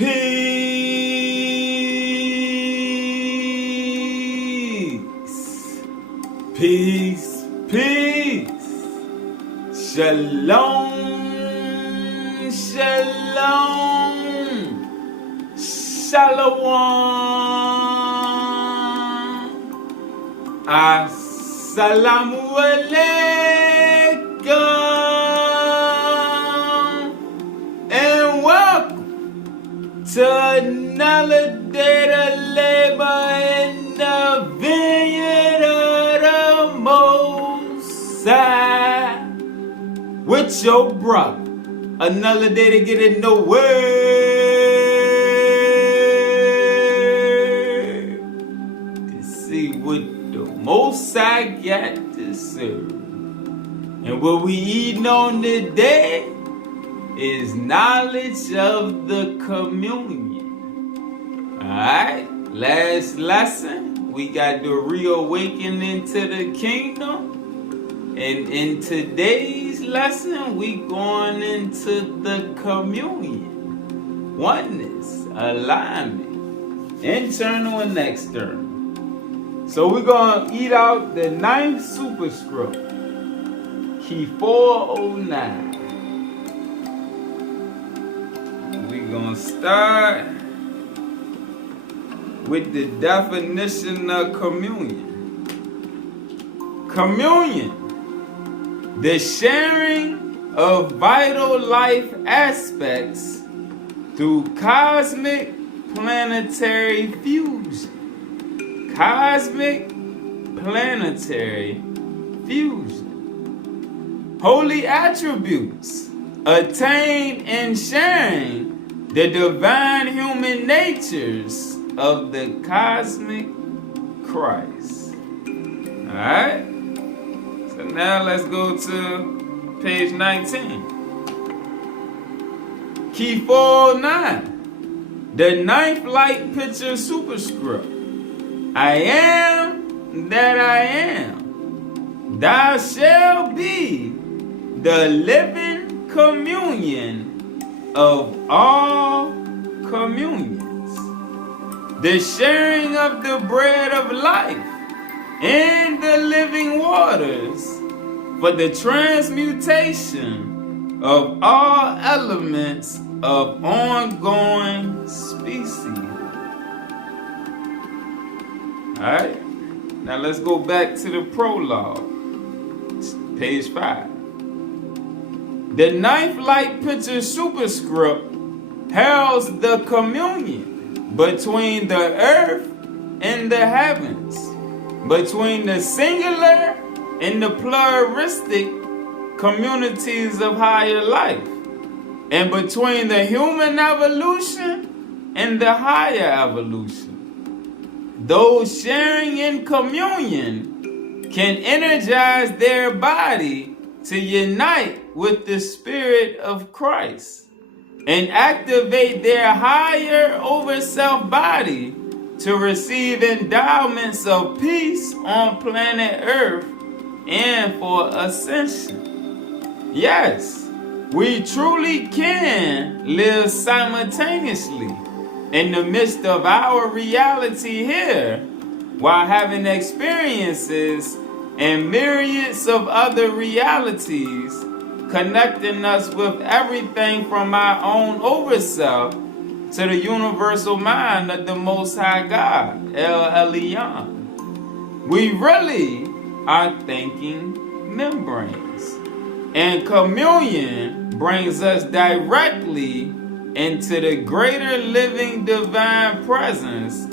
Peace, peace. Shalom, shalom. Shalom. Assalamu alaikum. And welcome to another day to labor in the vineyard of the Most High. With your brother, another day to get in the word to see what the Most High got to serve. And what we eating on today is knowledge of the communion. Alright, last lesson, we got the reawakening to the kingdom. And in today's lesson, we going into the communion. Oneness, alignment, internal and external. So we're going to eat out the 9th superscript, key 409. We're going to start with the definition of communion. Communion, the sharing of vital life aspects through cosmic planetary fusion. Cosmic planetary fusion. Holy attributes attained in sharing the divine human natures of the cosmic Christ. Alright? So now let's go to page 19. Key 409. The 9th light picture superscript. I am that I am. Thou shalt be the living communion of all communions. The sharing of the bread of life and the living waters for the transmutation of all elements of ongoing species. Alright, now let's go back to the prologue, page 5. The 9th light picture superscript heralds the communion between the earth and the heavens, between the singular and the pluralistic communities of higher life, and between the human evolution and the higher evolution. Those sharing in communion can energize their body to unite with the Spirit of Christ and activate their higher over self body to receive endowments of peace on planet Earth and for ascension. Yes, we truly can live simultaneously in the midst of our reality here while having experiences and myriads of other realities connecting us with everything from our own overself to the universal mind of the Most High God, El Elyon. We really are thinking membranes. And communion brings us directly into the greater living divine presence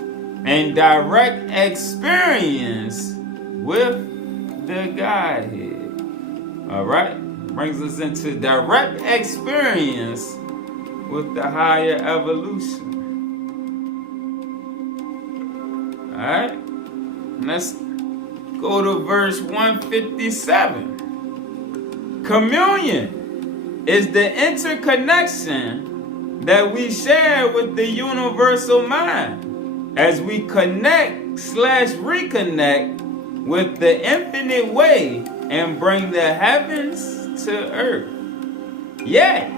and direct experience with the Godhead. Alright? Brings us into direct experience with the higher evolution. Alright? Let's go to verse 157. Communion is the interconnection that we share with the universal mind as we connect/reconnect with the infinite way and bring the heavens to earth. Yet,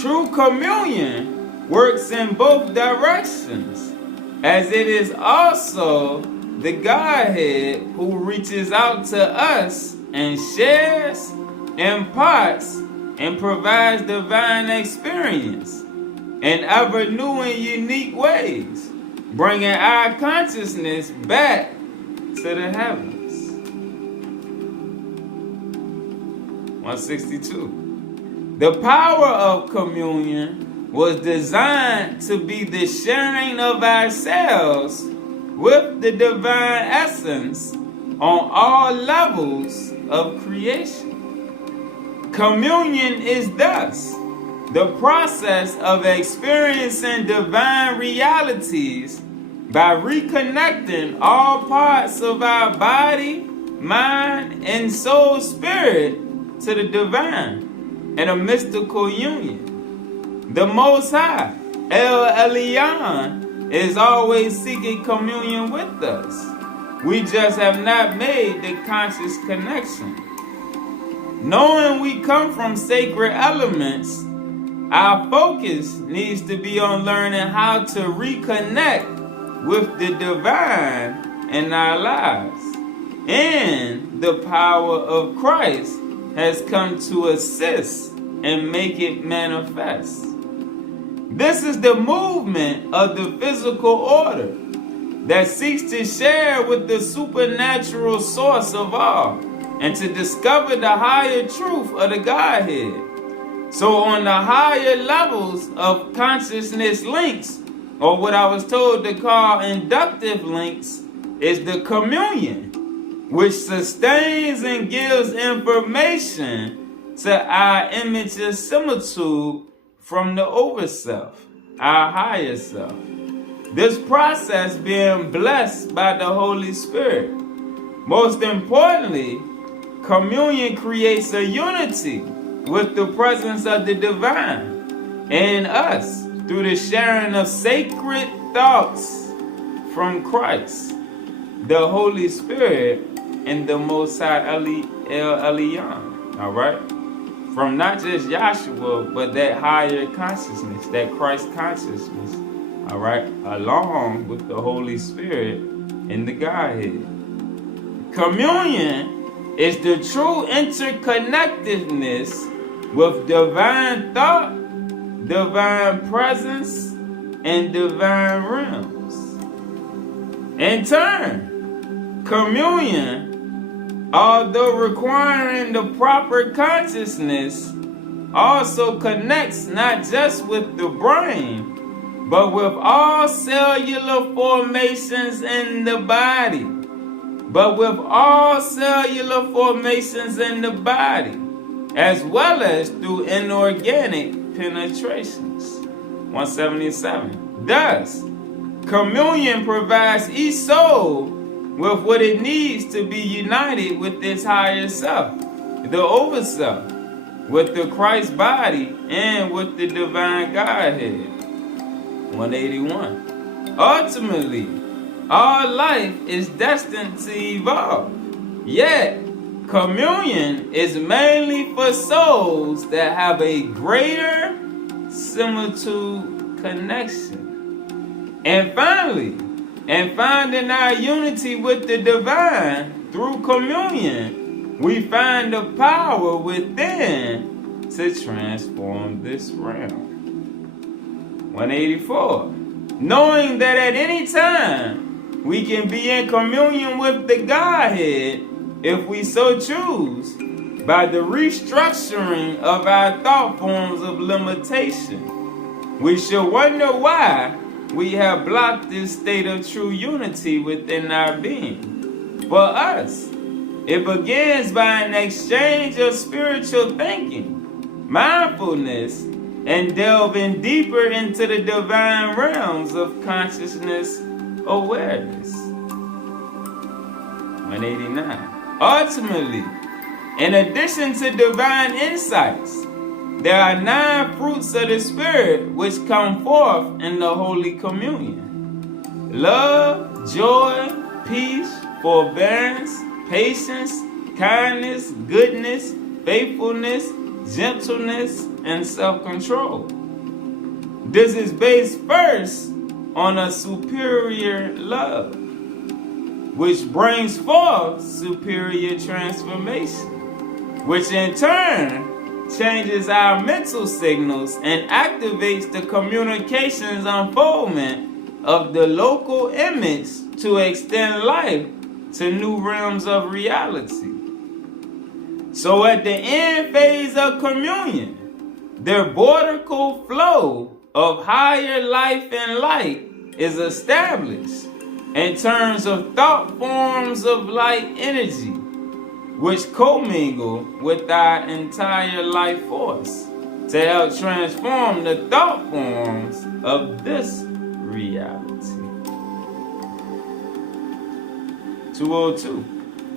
true communion works in both directions, as it is also the Godhead who reaches out to us and shares, imparts, and provides divine experience in ever new and unique ways, bringing our consciousness back to the heavens. 162. The power of communion was designed to be the sharing of ourselves with the divine essence on all levels of creation. Communion is thus the process of experiencing divine realities by reconnecting all parts of our body, mind, and soul spirit to the divine in a mystical union. The Most High, El Elyon, is always seeking communion with us. We just have not made the conscious connection. Knowing we come from sacred elements, our focus needs to be on learning how to reconnect with the divine in our lives. And the power of Christ has come to assist and make it manifest. This is the movement of the physical order that seeks to share with the supernatural source of all and to discover the higher truth of the Godhead. So on the higher levels of consciousness links, or what I was told to call inductive links, is the communion, which sustains and gives information to our image and similitude from the overself, our higher self. This process being blessed by the Holy Spirit. Most importantly, communion creates a unity with the presence of the divine in us through the sharing of sacred thoughts from Christ, the Holy Spirit, and the Most High El Elyon. All right? From not just Yahshua, but that higher consciousness, that Christ consciousness. All right? Along with the Holy Spirit and the Godhead. Communion is the true interconnectedness with divine thought, divine presence, and divine realms. In turn, communion, although requiring the proper consciousness, also connects not just with the brain, but with all cellular formations in the body. As well as through inorganic penetrations. 177. Thus, communion provides each soul with what it needs to be united with its higher self, the overself, with the Christ body, and with the divine Godhead. 181. Ultimately, all life is destined to evolve. Yet, communion is mainly for souls that have a greater similitude connection. And finally, in finding our unity with the divine through communion, we find the power within to transform this realm. 184. Knowing that at any time we can be in communion with the Godhead if we so choose, by the restructuring of our thought forms of limitation. We should wonder why we have blocked this state of true unity within our being. For us, it begins by an exchange of spiritual thinking, mindfulness, and delving deeper into the divine realms of consciousness awareness. 189. Ultimately, in addition to divine insights, there are 9 fruits of the Spirit which come forth in the Holy Communion. Love, joy, peace, forbearance, patience, kindness, goodness, faithfulness, gentleness, and self-control. This is based first on a superior love, which brings forth superior transformation, which in turn changes our mental signals and activates the communications unfoldment of the local image to extend life to new realms of reality. So at the end phase of communion, the vortical flow of higher life and light is established in terms of thought forms of light energy, which commingle with our entire life force to help transform the thought forms of this reality. 202.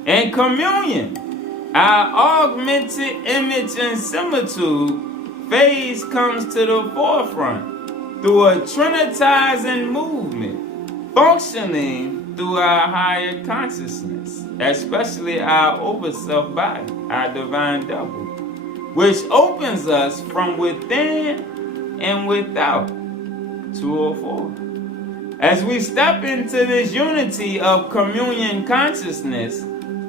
In communion, our augmented image and similitude phase comes to the forefront through a trinitizing movement, functioning through our higher consciousness, especially our overself body, our divine double, which opens us from within and without. 204. As we step into this unity of communion consciousness,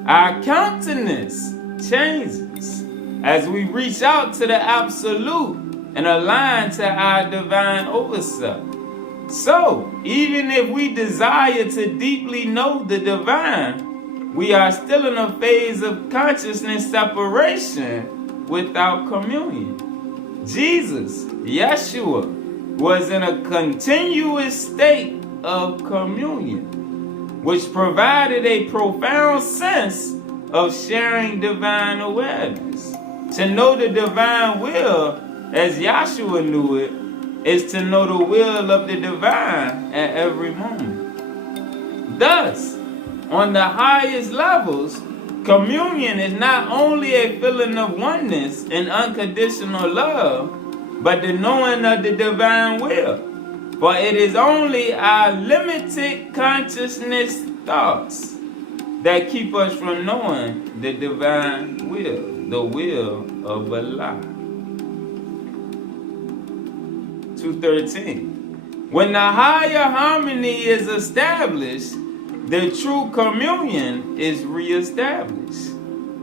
our countenance changes as we reach out to the absolute and align to our divine overself. So, even if we desire to deeply know the divine, we are still in a phase of consciousness separation without communion. Jesus, Yeshua, was in a continuous state of communion, which provided a profound sense of sharing divine awareness. To know the divine will, as Yeshua knew it, is to know the will of the divine at every moment. Thus, on the highest levels, communion is not only a feeling of oneness and unconditional love, but the knowing of the divine will. For it is only our limited consciousness thoughts that keep us from knowing the divine will, the will of Allah. 213. When the higher harmony is established, the true communion is reestablished.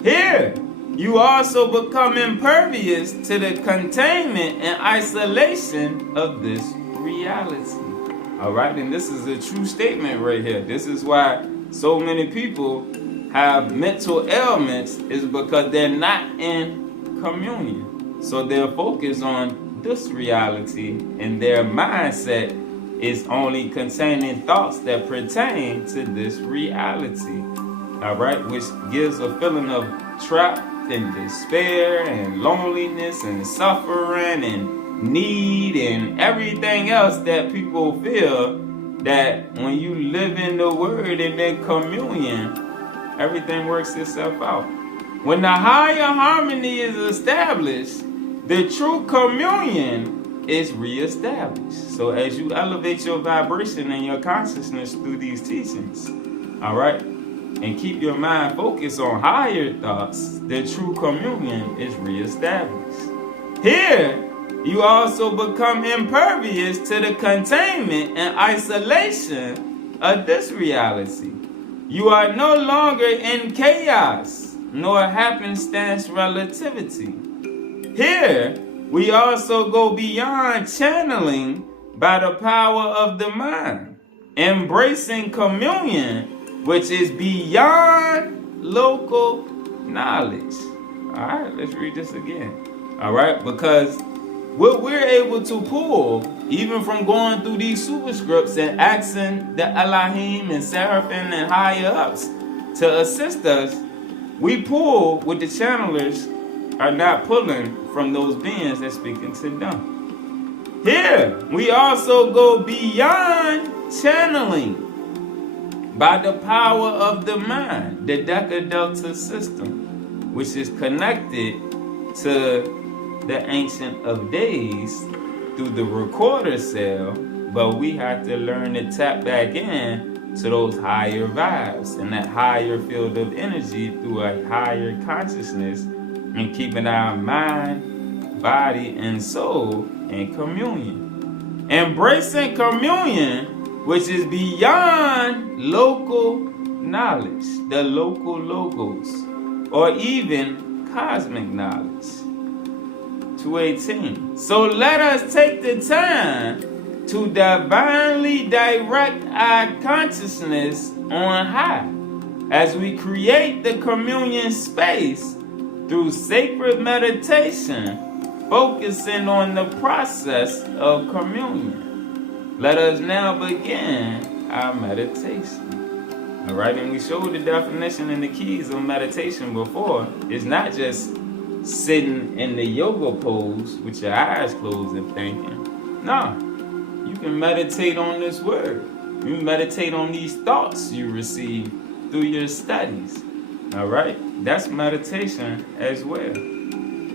Here, you also become impervious to the containment and isolation of this reality. Alright, and this is a true statement right here. This is why so many people have mental ailments, is because they're not in communion. So they're focused on this reality, and their mindset is only containing thoughts that pertain to this reality. Alright, which gives a feeling of trapped and despair and loneliness and suffering and need and everything else that people feel, that when you live in the word and in communion, everything works itself out. When the higher harmony is established, the true communion is reestablished. So as you elevate your vibration and your consciousness through these teachings, all right, and keep your mind focused on higher thoughts, the true communion is reestablished. Here, you also become impervious to the containment and isolation of this reality. You are no longer in chaos, nor happenstance relativity. Here, we also go beyond channeling by the power of the mind, embracing communion, which is beyond local knowledge. All right, let's read this again. All right, because what we're able to pull, even from going through these superscripts and asking the Elohim and Seraphim and higher ups to assist us, we pull what the channelers are not pulling from those beings that's speaking to them. Here, we also go beyond channeling by the power of the mind, the Deca-Delta system, which is connected to the Ancient of Days through the recorder cell, but we have to learn to tap back in to those higher vibes and that higher field of energy through a higher consciousness, and keeping our mind, body, and soul in communion. Embracing communion, which is beyond local knowledge, the local logos, or even cosmic knowledge. 2:18. So let us take the time to divinely direct our consciousness on high as we create the communion space through sacred meditation, focusing on the process of communion. Let us now begin our meditation. All right, and we showed the definition and the keys of meditation before. It's not just sitting in the yoga pose with your eyes closed and thinking. No, you can meditate on this word. You meditate on these thoughts you receive through your studies. All right, that's meditation as well.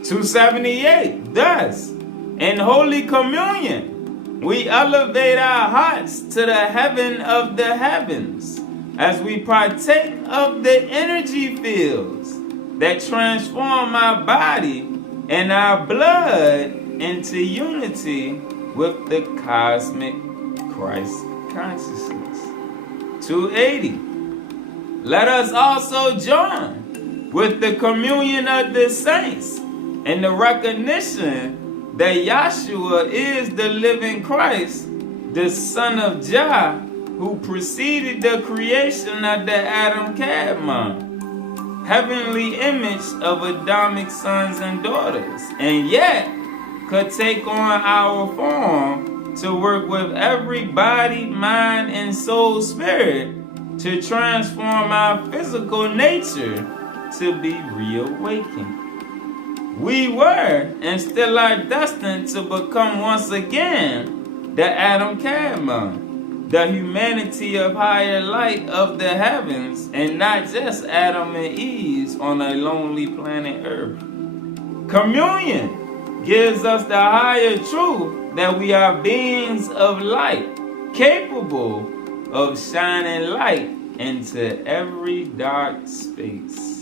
278. Thus, in Holy Communion, we elevate our hearts to the heaven of the heavens as we partake of the energy fields that transform our body and our blood into unity with the cosmic Christ consciousness. 280. Let us also join with the communion of the saints in the recognition that Yahshua is the living Christ, the Son of Jah, who preceded the creation of the Adam Kadmon, heavenly image of Adamic sons and daughters, and yet could take on our form to work with every body, mind, and soul spirit to transform our physical nature to be reawakened. We were and still are destined to become once again the Adam Kadmon, the humanity of higher light of the heavens, and not just Adam and Eve on a lonely planet Earth. Communion gives us the higher truth that we are beings of light, capable of shining light into every dark space.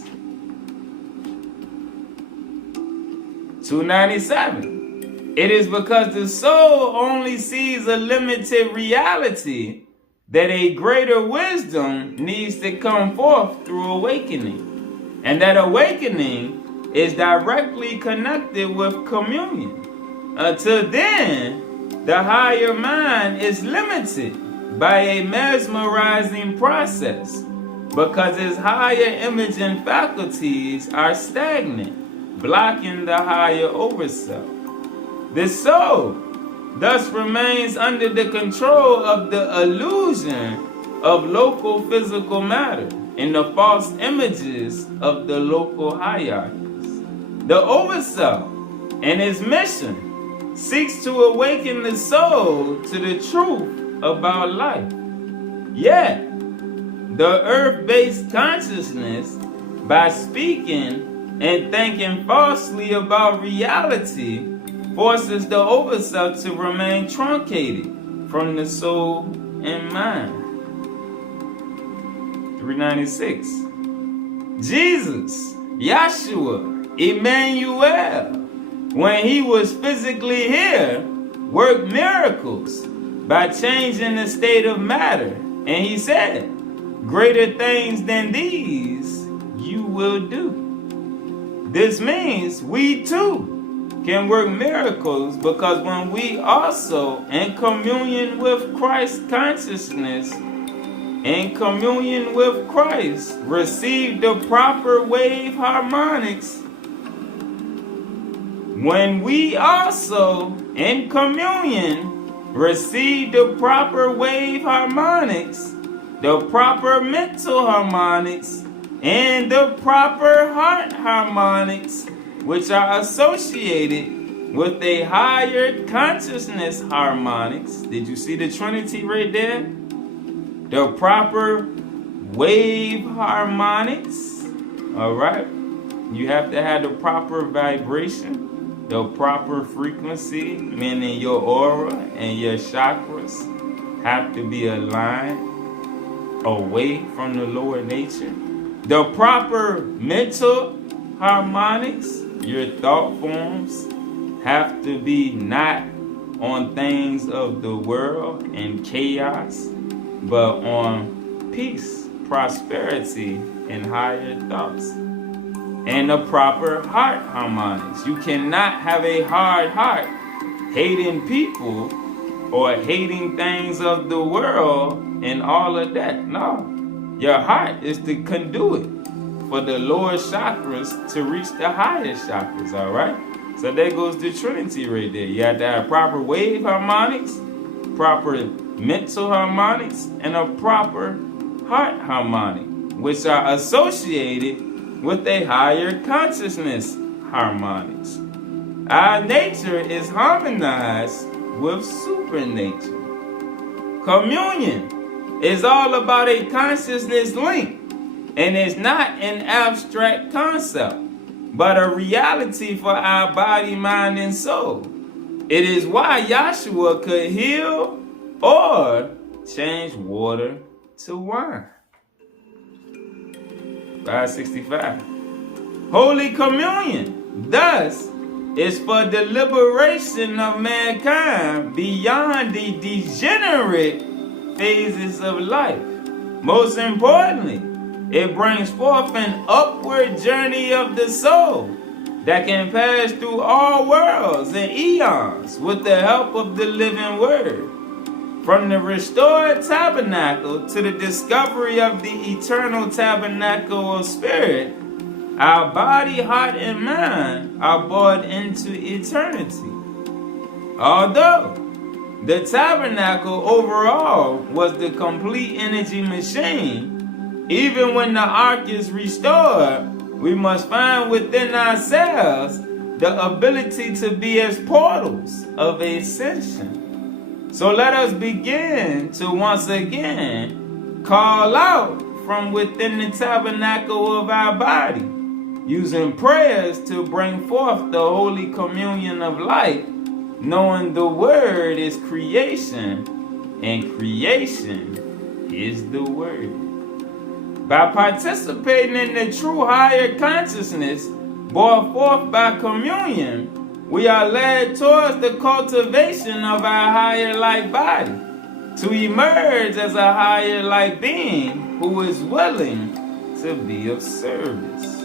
297. It is because the soul only sees a limited reality that a greater wisdom needs to come forth through awakening, and that awakening is directly connected with communion. Until then, the higher mind is limited by a mesmerizing process because its higher imaging faculties are stagnant, blocking the higher overself. The soul thus remains under the control of the illusion of local physical matter and the false images of the local hierarchies. The overself and its mission seeks to awaken the soul to the truth about life. Yet, the earth-based consciousness, by speaking and thinking falsely about reality, forces the overself to remain truncated from the soul and mind. 396. Jesus, Yahshua, Emmanuel, when he was physically here, worked miracles by changing the state of matter. And he said, greater things than these you will do. This means we too can work miracles, because when we also in communion with Christ consciousness, in communion with Christ, receive the proper wave harmonics. When we also in communion receive the proper wave harmonics, the proper mental harmonics, and the proper heart harmonics, which are associated with a higher consciousness harmonics. Did you see the Trinity right there? The proper wave harmonics. All right. You have to have the proper vibration, the proper frequency, meaning your aura and your chakras have to be aligned away from the lower nature. The proper mental harmonics, your thought forms, have to be not on things of the world and chaos, but on peace, prosperity, and higher thoughts, and the proper heart harmonics. You cannot have a hard heart hating people or hating things of the world and all of that. No. Your heart is the conduit for the lower chakras to reach the higher chakras, all right? So there goes the Trinity right there. You have to have proper wave harmonics, proper mental harmonics, and a proper heart harmonic, which are associated with a higher consciousness harmonics. Our nature is harmonized with supernature. Communion is all about a consciousness link, and it's not an abstract concept, but a reality for our body, mind, and soul. It is why Yahshua could heal or change water to wine. 565. Holy Communion, thus, is for the liberation of mankind beyond the degenerate phases of life. Most importantly, it brings forth an upward journey of the soul that can pass through all worlds and eons with the help of the living word. From the restored tabernacle to the discovery of the eternal tabernacle of spirit, our body, heart, and mind are brought into eternity. Although the tabernacle overall was the complete energy machine, even when the ark is restored, we must find within ourselves the ability to be as portals of ascension. So let us begin to once again call out from within the tabernacle of our body, using prayers to bring forth the Holy Communion of light, knowing the Word is creation, and creation is the Word. By participating in the true higher consciousness brought forth by communion, we are led towards the cultivation of our higher light body, to emerge as a higher light being who is willing to be of service.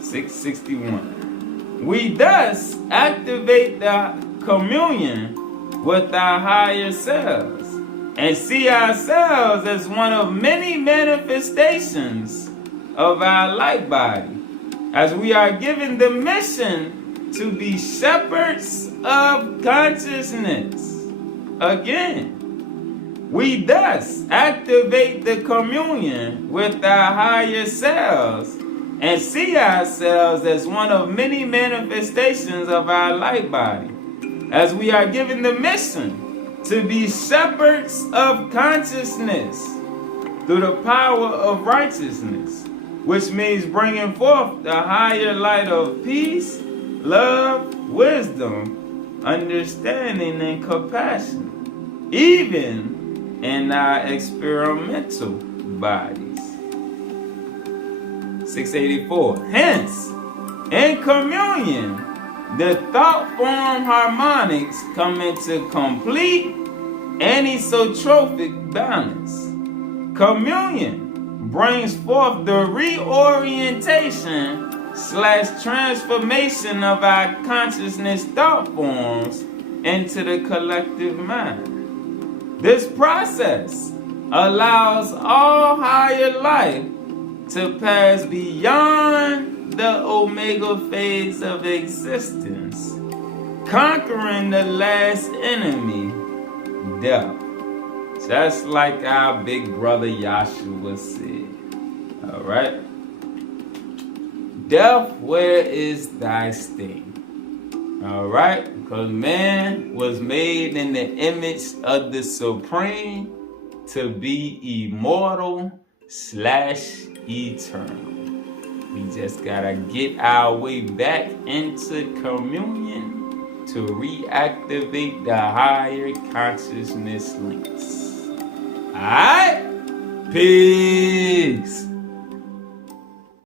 661. We thus activate the communion with our higher selves and see ourselves as one of many manifestations of our light body, as we are given the mission to be shepherds of consciousness. Again, we thus activate the communion with our higher selves and see ourselves as one of many manifestations of our light body, as we are given the mission to be shepherds of consciousness through the power of righteousness, which means bringing forth the higher light of peace, love, wisdom, understanding, and compassion, even in our experimental bodies. 684. Hence, in communion, the thought form harmonics come into complete anisotropic balance. Communion brings forth the reorientation / transformation of our consciousness thought forms into the collective mind. This process allows all higher life to pass beyond the omega phase of existence, conquering the last enemy, death. Just like our big brother Yahshua said. Alright? Death, where is thy sting? Alright? Because man was made in the image of the Supreme to be immortal / eternal. We just gotta get our way back into communion to reactivate the higher consciousness links. Alright? Peace.